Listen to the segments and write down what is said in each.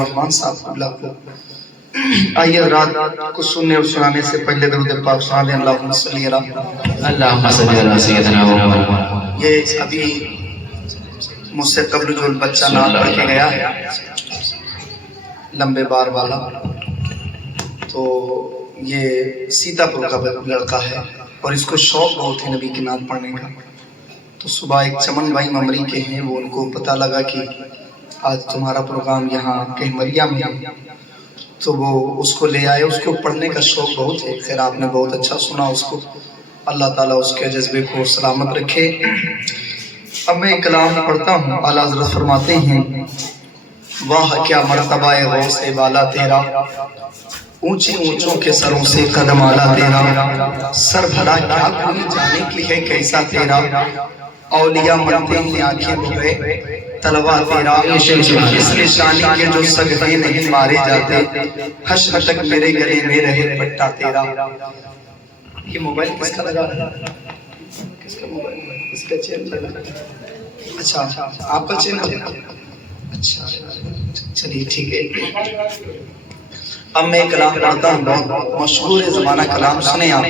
الرحمن صاحب قبلہ کو آئیے رات کو سننے اور سنانے سے پہلے درود پاک سنا لیں اللہم صلی اللہم صلی علی سیدنا محمد۔ یہ ابھی مجھ سے قبل جو بچہ نام پڑھ کے گیا ہے لمبے بار والا، تو یہ سیتا پور کا لڑکا ہے اور اس کو شوق بہت ہے نبی کی نعت پڑھنے کا۔ تو صبح ایک چمن بھائی ممری کے ہیں، وہ ان کو پتہ لگا کہ آج تمہارا پروگرام یہاں کہمریا میں ہے، تو وہ اس کو لے آئے۔ اس کو پڑھنے کا شوق بہت ہے، خیر آپ نے بہت اچھا سنا اس کو، اللہ تعالیٰ اس کے جذبے کو سلامت رکھے۔ اب میں کلام پڑھتا ہوں۔ اعلیٰ حضرت فرماتے ہیں واہ کیا مرتبہ غوث بالا تیرا، اونچی اونچوں کے سروں سے قدم آلا تیرا، سر بھلا کیا کوئی جانے کی ہے کیسا تیرا، اولیاء مرتے ہیں آنکھیں بھرے طلبہ تیرا، اس نشانی کے جو سگدے نہیں مارے جاتے، حشر تک میرے گلے میں رہے پٹا تیرا۔ یہ موبائل کس کا لگا رہا ہے؟ کس کا موبائل؟ اس کا چین لگا رہا ہے؟ اچھا آپ کا چین لگا رہا ہے؟ اچھا چلیے ٹھیک ہے۔ اب میں کلام پڑھتا ہوں، بہت مشہور زمانہ کلام، سنیں آپ۔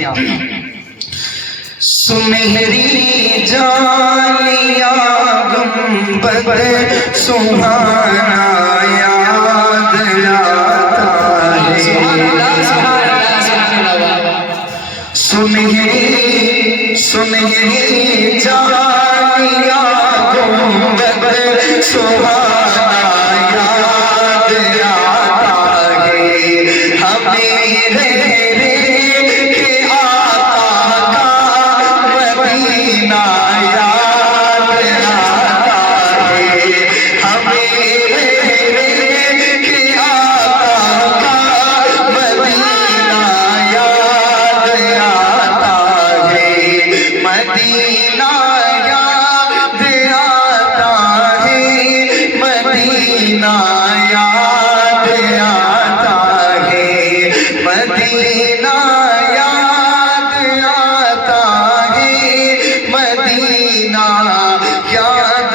سنہری جانیاں گنبد سبحانہ یاد آتا ہے، سنہری جانیاں گنبد سبحانہ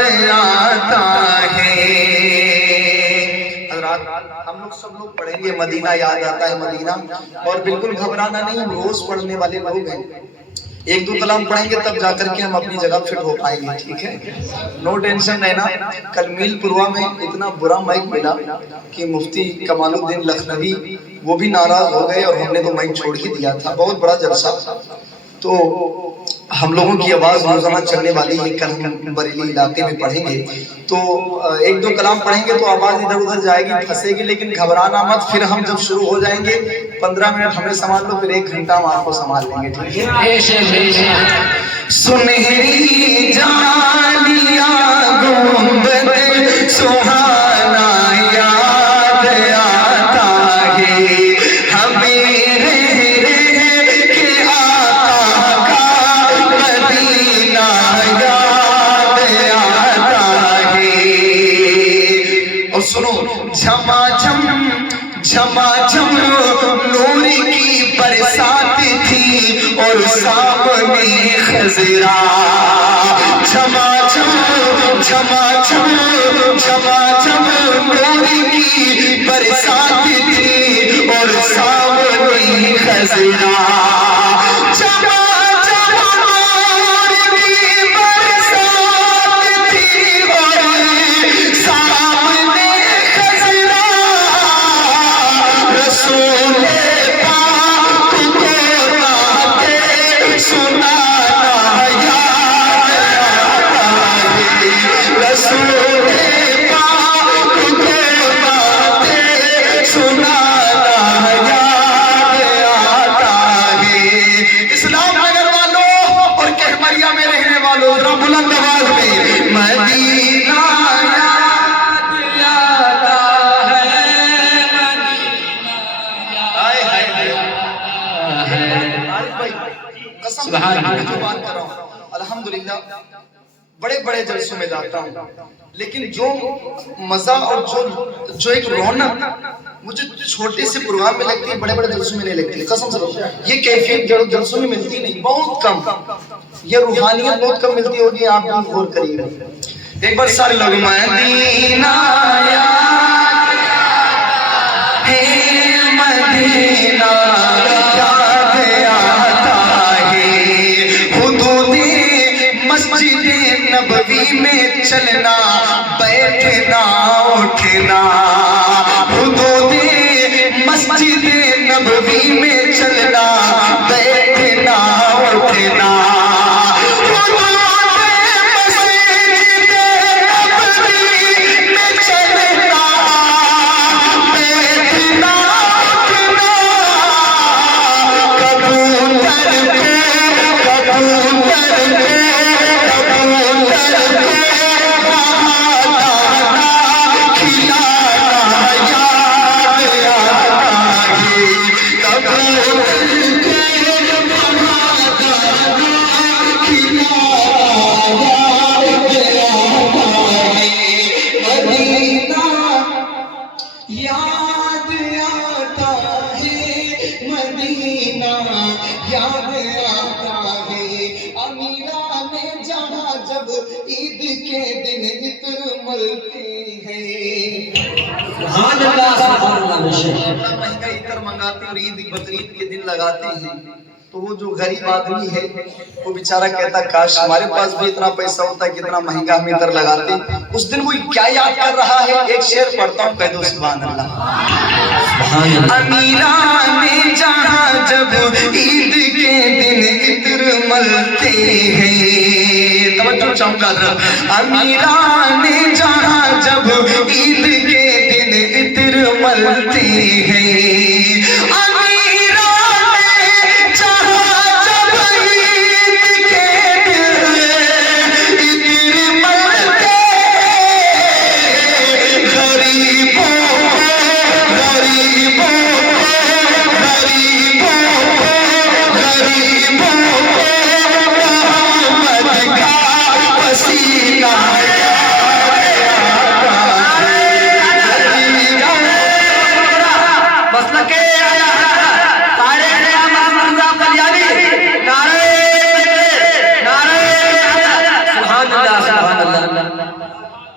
یاد آتا ہے، ہمیں مدینہ یاد آتا ہے مدینہ، اور بالکل گھبرانا نہیں، ہم روز پڑھنے والے لوگ ہیں، ایک دو کلام پڑھیں گے تب جا کر کے ہم اپنی جگہ فٹ ہو پائیں گے، ٹھیک ہے؟ نو ٹینشن رہنا۔ کل میل پوروا میں اتنا برا مائک ملا کہ مفتی کمال الدین لکھنوی وہ بھی ناراض ہو گئے اور ہم نے تو مائک چھوڑ ہی دیا تھا، بہت بڑا جلسہ۔ تو ہم لوگوں کی آواز روزانہ چلنے والی ہے، کل ہم بریلی علاقے میں پڑھیں گے تو ایک دو کلام پڑھیں گے تو آواز ادھر ادھر جائے گی، پھنسے گی، لیکن گھبرانا مت، پھر ہم جب شروع ہو جائیں گے 15 منٹ ہمیں سنبھال لو، پھر 1 گھنٹہ ہم آپ کو سنبھال لیں گے، ٹھیک ہے؟ سنہری جانیاں گنبد سبحانہ یاد آتا ہے، ہمیں جھما جھم نور کی برسات تھی اور سامنے خضرا، جھما جھم نور کی برسات تھی اور سامنے خضرا، الحمدللہ بڑے بڑے جلسوں میں جاتا ہوں، لیکن جو مزہ اور جو ایک رونق مجھے چھوٹے سے پروگرام میں لگتی ہے، بڑے بڑے جلسوں میں نہیں لگتی، قسم سے یہ کیفیت جلسوں میں ملتی نہیں، بہت کم، یہ روحانیت بہت کم ملتی ہوگی، آپ بھی غور کریے۔ ایک بار سارے لوگ مدینہ یاد مدینہ یاد آتا ہے، حدود مسجد نبوی میں چلنا بیٹھنا اٹھنا، حدود مسجد نبوی میں چلنا بیٹھنا اٹھنا، یاد آتا ہے مدینہ یاد آتا ہے، امیران جہاں جب عید کے دن عطر ملتے ہیں، سبحان اللہ سبحان اللہ مہنگا عطر منگاتے اور عید بقرعید کے دن لگاتے ہیں، تو وہ جو غریب آدمی ہے وہ بیچارہ کہتا کاش ہمارے پاس بھی اتنا پیسہ ہوتا کہ اتنا مہنگا ہم عطر لگاتے۔ اس دن وہ کیا یاد کر رہا ہے؟ ایک شعر پڑھتا ہوں، کہہ دو سبحان اللہ۔ امیران جہاں جب عید کے دن عطر ملتے ہیں، توجہ چاہوں گا ذرا، امیران جہاں جب عید کے دن عطر ملتے ہیں،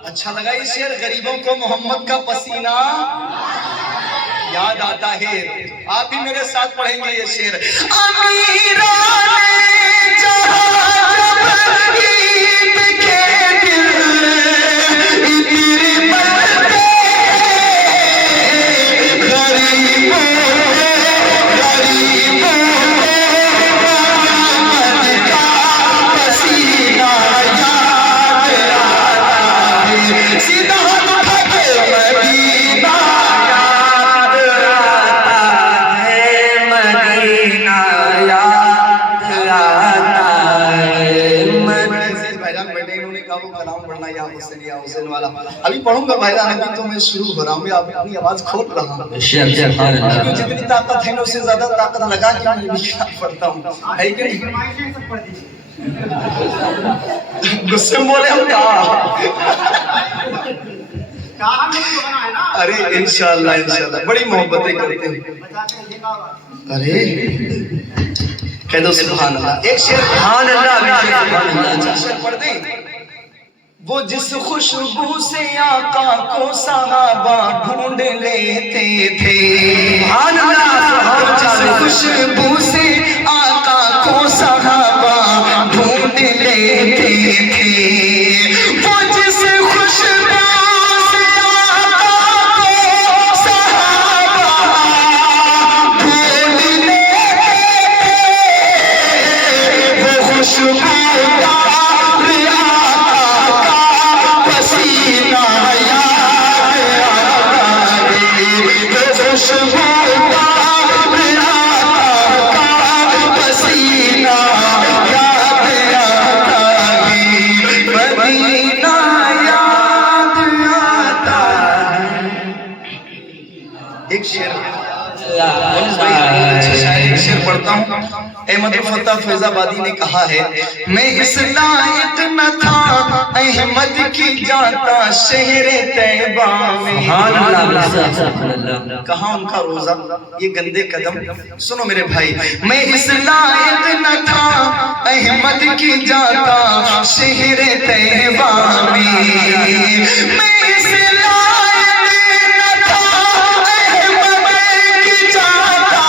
اچھا لگا یہ شعر؟ غریبوں کو محمد کا پسینہ یاد آتا ہے۔ آپ بھی میرے ساتھ پڑھیں گے یہ شعر، امیران جہاں جب عید کے دن عطر ملتے، غریبوں محمد کا پسینہ یاد آتا ہے، سیدھا ہاتھ اٹھا کے مدینہ یاد آتا ہے، مدینہ یاد آتا ہے، بھائی جان بیٹھے، انہوں نے کہا وہ کلام پڑھنا یا حسین والا، ابھی پڑھوں گا بھائی جان، ابھی تو میں شروع ہو رہا ہوں، آپ اپنی آواز کھول رہا ہوں، جتنی طاقت ہے اس سے زیادہ طاقت لگا کے میں بھی پڑھتا ہوں، ہے کہ نہیں؟ غصے میں بولے ہم کہا، ارے انشاءاللہ انشاءاللہ بڑی محبتیں کرتے ہیں، ارے کہہ دو سبحان اللہ۔ ایک شعر سبحان اللہ شعر پڑھ دیں، وہ جس خوشبو سے آقا کو صحابہ ڈھونڈ لیتے تھے، سبحان اللہ، جس خوشبو سے آقا کو صحابہ ڈھونڈ لیتے تھے، وہ جس خوشبو سے آقا کو صحابہ ڈھونڈ لیتے تھے، وہ خوشبو ایک شعر پڑھتا ہوں، احمد فتح فیض آبادی نے کہا ہے، میں اس لائق نہ تھا احمد کی جاتا شہر طیبہ میں، کہاں ان کا روزہ یہ گندے قدم، سنو میرے بھائی، میں اس لائق نہ تھا احمد کی جاتا شہر طیبہ میں، میں اس لائق نہ تھا احمد کی جاتا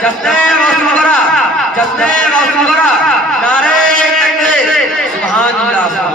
چلتے غوث الورا، چلتے غوث الورا، نعرے تکبیر، سبحان اللہ